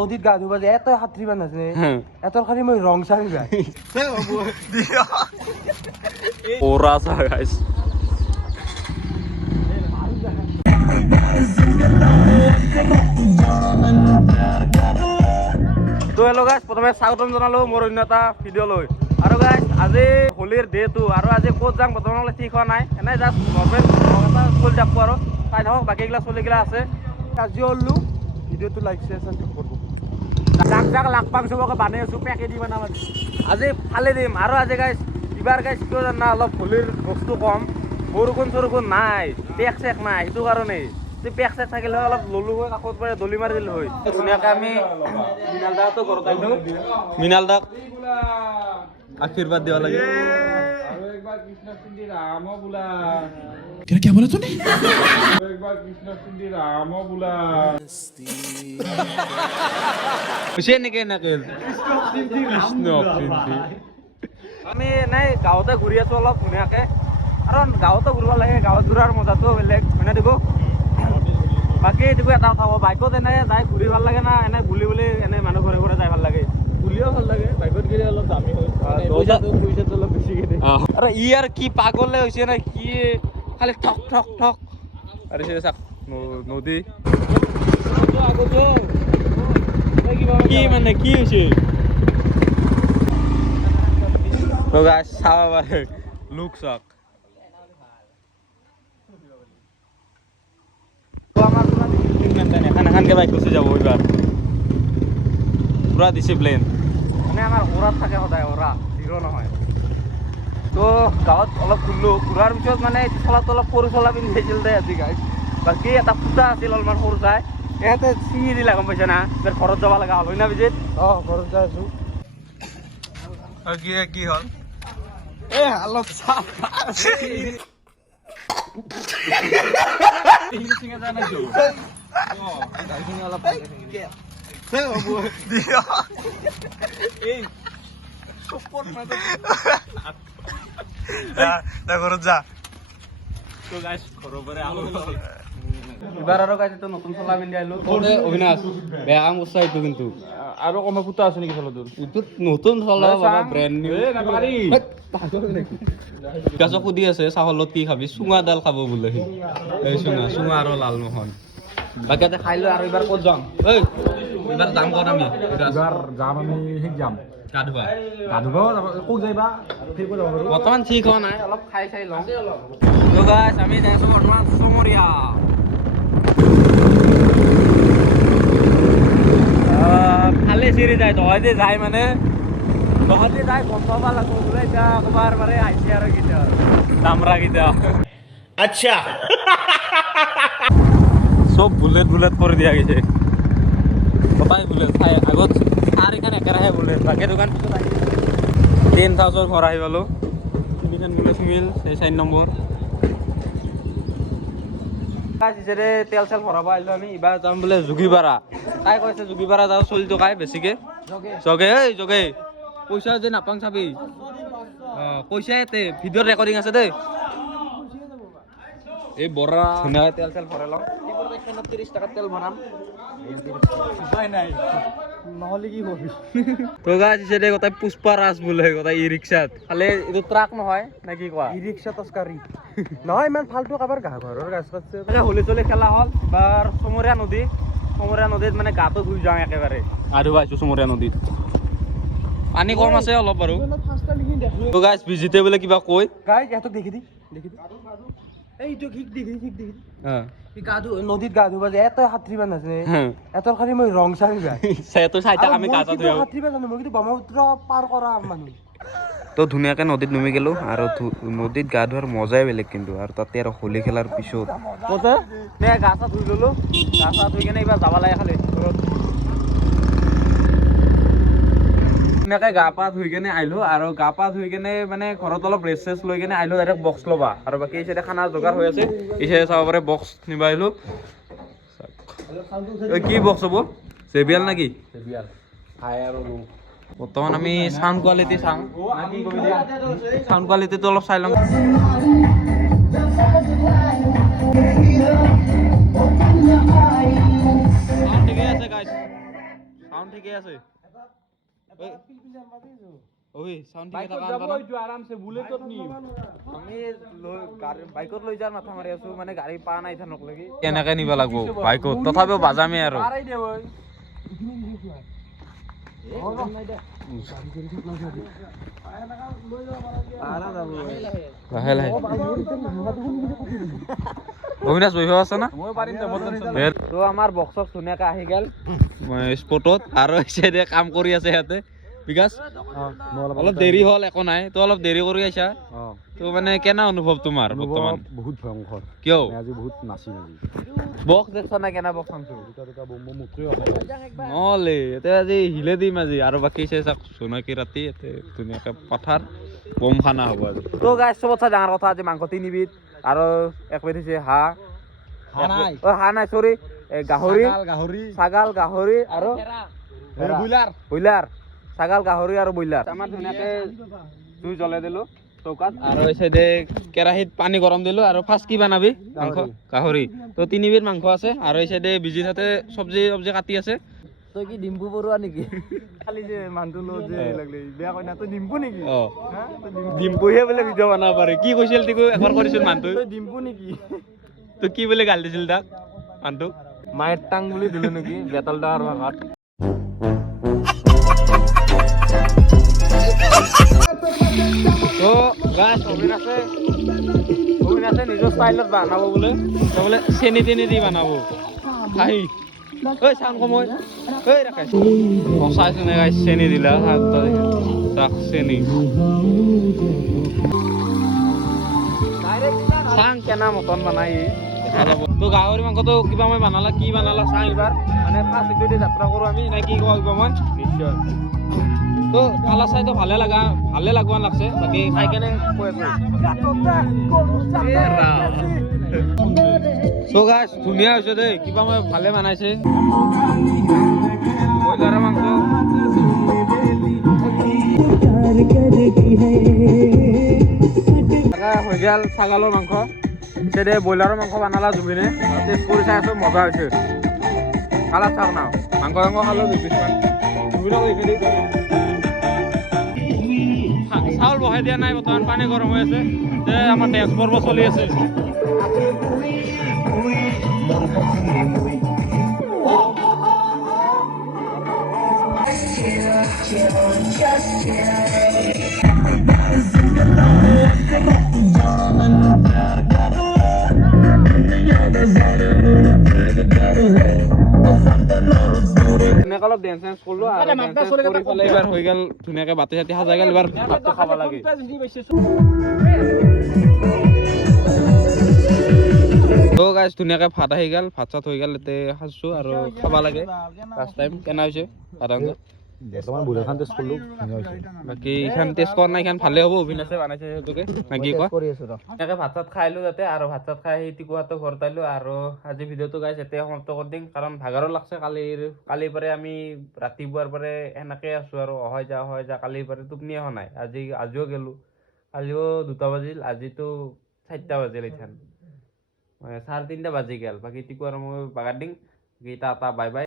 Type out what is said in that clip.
নদীত গা ধুবা যায় এত সাঁতুৰিব নাজানে এতৰ খালি মই ৰং চাবি যায় ওৰা সা গাইস তো হেল্ল' গাইজ প্ৰথমে স্বাগতম জনালোঁ মোৰ অন্য এটা ভিডিঅ' লৈ আৰু গাইজ আজি হোলীৰ ডেটো আৰু আজি ক'ত যাম বৰ্তমানলৈ ঠিক হোৱা নাই এনেই জাষ্ট নৰ্মেল এটা চলি থাকোঁ আৰু চাই থাকক বাকীগিলা চলিগিলা আছে আজি হ'লো ভিডিঅ'টো লাইক শ্বেয়াৰ ছাবস্ক্ৰাইব কৰিব জাক জাক লাগ পাং চবকে বান্ধি আছোঁ পেকে দি বনাম আজি ফালি দিম আৰু আজি গাইজ এইবাৰ গাইজ কিয় জানা অলপ হোলীৰ বস্তু কম বৰষুণ চৰষুণ নাই পেক চেক নাই সেইটো কাৰণেই পেক চেক থাকিলে হয় অলপ ললো হয় কাষত পাৰে দলি মাৰি দিলোঁ হয় ধুনীয়াকৈ আমি মৃণাল দাকো ঘৰত আহিলোঁ মৃণাল দাক আশীৰ্বাদ দিব লাগে और एक बार कृष्ण सिंधी राम बोला क्या बोला तूने एक बार कृष्ण सिंधी राम बोला खुशी নেকি এনেকে কৃষ্ণ আমি নাই গাঁৱতে ঘূৰি আছোঁ অলপ ধুনীয়াকৈ কাৰণ গাঁৱতে ঘূৰিব লাগে গাঁৱত ঘূৰাৰ মজাটো বেলেগ হয়নে দিব বাকী দিব এটা খাব বাইকত এনে যাই ঘূৰি ভাল লাগে না এনে বুলি এনে মানুহ ঘৰে ঘৰে যাই ভাল লাগে বুলিও ভাল লাগে বাইকত গেলে অলপ দামী হয় পইচাটো অলপ বেছিকৈ দিয়ে আৰু ই আৰু কি পাগলে হৈছে না কি খালি ঠক ঠক ঠক আৰু সে চাক নদী কি মানে কি হৈছে তো গাইস চাব পাৰে লুক চাক আমাৰ পুৰা ডিসিপ্লিন মেইনটেইন এখানকে বাইক গুচি যাব এইবাৰ পুৰা ডিসিপ্লিন মানে আমাৰ ওৰাত থাকে সদায় ওৰা জিৰ' নহয় তো গাঁৱত অলপ ঘূৰিলোঁ ঘূৰাৰ পিছত মানে চলাটো অলপ সৰু চলা পিন্ধিছিল দে আজি গাইছ বাকী এটা ফুটা আছিল অলপমান সৰু চাই ইয়াতে ছিঙি দিলা গম পাইছে না ঘৰত যাব লগা হ'ল হয় না বিজিত ঘৰত যাই আছোঁ কি হ'ল অলপ ঘৰত যা এবাৰ আৰু গাইছে নতুন চলা পিন্ধি আহিলোঁ অবিনাশ বেয়া কাম কৰিছা এইটো কিন্তু আৰু কমে ফুটা আছে নেকি চলাটোৰ এইটো নতুন চলা ব্ৰেণ্ড নিউ বিকাশক সুধি আছে চাহলত কি খাবি চুঙাডাল খাব বোলে সি এই চুঙা আৰু লালমোহন বাকী ইয়াতে খাই লৈ আৰু এইবাৰ ক'ত যাম এই এইবাৰ যাম ক'ত আমি এইবাৰ যাম আমি সেই যাম গা ধুবা ক'ত যাইবা ঠিক যাব বাৰু বৰ্তমান ঠিক হোৱা নাই অলপ খাই চাই লওঁ তো গাইছ আমি যাইছোঁ বৰ্তমান চমৰীয়া খালি চিৰি যায় তহঁতি যায় মানে তহঁতি যায় গম পাব লাগিব বোলে এতিয়া ক'বাৰ মানে আহিছে আৰু কেতিয়া দামৰা কেতিয়া আচ্ছা চব বুলেট কৰি দিয়া গৈছে কটাই বুলেট চাই আগত চাৰিখন একেৰাহে বুলেট বাকী দোকান পিছত আহি 10,000 ঘৰ আহি পালোঁ তিনিখন বুলেট মিল 4 নম্বৰ তেল চেল ভৰাব আহিলোঁ আমি এইবাৰ যাম বোলে যোগীপাৰা তাই কৈছে যোগীপাৰা যাওঁ 40 টকাই বেছিকৈ জগে পইচা যে নাপাং চাবি পইচা ইয়াতে ভিডিঅ'ত ৰেকৰ্ডিং আছে দেই এই বৰা ধুনীয়াকৈ তেল চেল ভৰাই লওঁ 30 টকাত তেল ভৰাম উপায় নাই নহ'লে কি কৰিবি তো গাইছে দে গোটেই পুষ্পা ৰাজ বোলে গোটেই ই ৰিক্সাত খালি এইটো ট্ৰাক নহয় নে কি কোৱা ই ৰিক্সা তস্কাৰী নহয় ইমান ফাল্টু কাবাৰ ঘৰৰ গাছ কাটছে হোলী চলি খেলা হ'ল এবাৰ চমৰীয়া নদীত মানে গাটো ধুই যাওঁ একেবাৰে আৰু পাইছোঁ চমৰীয়া নদীত পানী কম আছে অলপ আৰু তো গাইছ ভিজিতে বোলে কিবা কৈ গাইজ ইহঁতক দেখি দি এইটো শিক দেখি নদীত গা ধুবা যায় এত সাঁতুৰিব নাজানে এতৰ খালি মই ৰং চাবি যায় আমি গা ধুই সাঁতুৰিব জানো মই কিন্তু ব্ৰহ্মপুত্ৰ পাৰ কৰা মানুহ তো ধুনীয়াকৈ নদীত নামি গ'লোঁ আৰু নদীত গা ধোৱাৰ মজাই বেলেগ কিন্তু আৰু তাতে আৰু হোলী খেলাৰ পিছত গা চা ধুই ল'লোঁ গা চা ধুই কেনে এইবাৰ যাব লাগে খালি ধুনীয়াকৈ গা পা ধুই কেনে আহিলোঁ আৰু গা পা ধুই কেনে মানে ঘৰত অলপ ৰেষ্ট চেষ্ট লৈ কেনে আহিলোঁ ডাইৰেক্ট বক্স ল'বা আৰু বাকী এই চাইডে খানা যোগাৰ হৈ আছে এই চাইডে চাব পাৰে বক্স নিব আহিলোঁ কি বক্স হ'ব জেবিএল নেকি বৰ্তমান আমি সাউণ্ড কোৱালিটি চাওঁ সাউণ্ড কোৱালিটিটো অলপ চাই লওঁ ঠিকে আছে গাইছ সাউন্ড ঠিকে আছে ওই সাউন্ড ঠিকে বাইকত থাকা যাব এইটো আৰামছে বুলেটত নিম আমি বাইকত লৈ যাৰ মাথা মাৰি আছো মানে গাড়ী পা নাই থানক লাগি কেনেকে নিব লাগিব বাইকত তথাপিও বাজামে আৰু লাহে লাহে অবিনাশ বহিব আছে না মই পাৰিম যাব টেনচন তো আমাৰ বক্সক ধুনীয়াকে আহি গেল স্পটত আৰু চাইডে কাম কৰি আছে ইয়াতে বিকাশ অলপ দেৰি হ'ল একো নাই তো অলপ দেৰি কৰি আছা তো মানে কেনে অনুভৱ তোমাৰ বৰ্তমান বহুত ভয়ংকৰ কিয় আজি বহুত নাচিম আজি বক্স দেখছ না কেনে বক্স আনছো দুটা বম মুখে নহ'লে এতিয়া আজি হিলে দিম আজি আৰু বাকী চাই চাওক জোনাকী ৰাতি ইয়াতে ধুনীয়াকৈ পথাৰ বম খানা হ'ব আজি তো গাইছ চবতছে ডাঙৰ কথা আজি মাংস 3 বিধ আৰু এক বিধ হৈছে হাঁহ হাঁহ নাই চৰি গাহৰি ছাগাল গাহৰি আৰু ব্ৰইলাৰ ছাগাল গাহৰি আৰু ব্ৰইলাৰ আমাৰ ধুনীয়াকৈ জুই জ্বলাই দিলোঁ চৌকাত আৰু এই চাইডে কেৰাহীত পানী গৰম দিলোঁ আৰু ফাৰ্ষ্ট কি বনাবি মাংস গাহৰি তো 3 বিধ মাংস আছে আৰু এই চাইডে বিজি তাতে চব্জি কাটি আছে তই কি ডিম্পু বৰুৱা নেকি খালি যে মানুহটো লগত যে লাগিলে বেয়া কই না তই ডিম্পু নেকি অ ডিম্পুহে বোলে ভিডিঅ' বনাব পাৰে কি কৈছিল তিকো একবাৰ কৰিছিল মানুহটো তই ডিম্পু নেকি তই কি বোলে গালি দিছিল তাক মানুহটোক মায়ের টাং বুলি দিলো নেকি বেতাল ডাঙৰ ভাষাত তো গাছ অবিনাশে নিজৰ ষ্টাইলত বনাব বোলে তো বোলে চেনি তেনি দি বনাব খাই ঐ চাম সময় ঐ ৰাকেশ সঁচাইছো নে গাইছ চেনি দিলা তাক চেনি চাং কেনা মটন বনাই দেখা যাব তো গাহৰি মাংসটো কিবা মই বনালা কি বনালা চাং এইবাৰ মানে ফাৰ্ষ্ট ভিডিঅ'তে যাত্ৰা কৰোঁ আমি নে কি কওঁ কিবা মই নিশ্চয় তো কালাৰ চাইটো ভালে লাগবা লাগছে বাকী খাই কেনে কৈ আছো তো গাইছ ধুনীয়া হৈছে দেই কিবা মই ভালে বনাইছে ব্ৰইলাৰৰ মাংস হৈ গেল ছাগালৰ মাংস পিছে ব্ৰইলাৰৰ মাংস বনালা জুবিনে টেষ্ট কৰি চাই আছো মজা হৈছে কালাৰ চাওক না মাংস খালোঁ দুপিছমান জুবিনক এইখিনি চাউল বহাই দিয়া নাই বৰ্তমান পানী গৰম হৈ আছে যে আমাৰ ডেন্স পৰ্ব চলি আছে ধুনীয়াকৈ অলপ ডেন্স চেন্স কৰিলো আৰু ডেন্স কৰি পেলাই এইবাৰ হৈ গ'ল ধুনীয়াকৈ বাতি চাতি সাজাই গ'ল এইবাৰ ভাতটো খাব লাগে তো গাইছ ধুনীয়াকৈ ভাত আহি গ'ল ভাত চাত হৈ গ'ল এতে সাজছো আৰু খাব লাগে ফাৰ্ষ্ট টাইম কেনে হৈছে ভাত আঞ্জা বৰ্তমান বুলেটখন টেষ্ট কৰিলোঁ ধুনীয়া হৈছে বাকী এইখান টেষ্ট কৰা নাই এইখান ভালে হ'ব অভিনাশে বনাইছে সেইটোকে বাকী কোৱা এনেকৈ ভাত চাত খাই আহিলোঁ তাতে আৰু ভাত চাত খাই আহি টিকুহাটো ঘৰত আহিলোঁ আৰু আজি ভিডিঅ'টো গাইছ এতিয়া সমাপ্ত কৰি দিম কাৰণ ভাগৰো লাগছে কালিৰ পৰাই আমি ৰাতিপুৱাৰ পৰাই এনেকৈ আছোঁ আৰু অহা যা কালিৰ পৰাই টোপনি অহা নাই আজিও গ'লোঁ কালিও 2টা বাজিল আজিতো 4টা বাজিল এইখান 3:30 বাজি গ'ল বাকী টিকু আৰু মই বাগাৰ দিম টাটা বাই বাই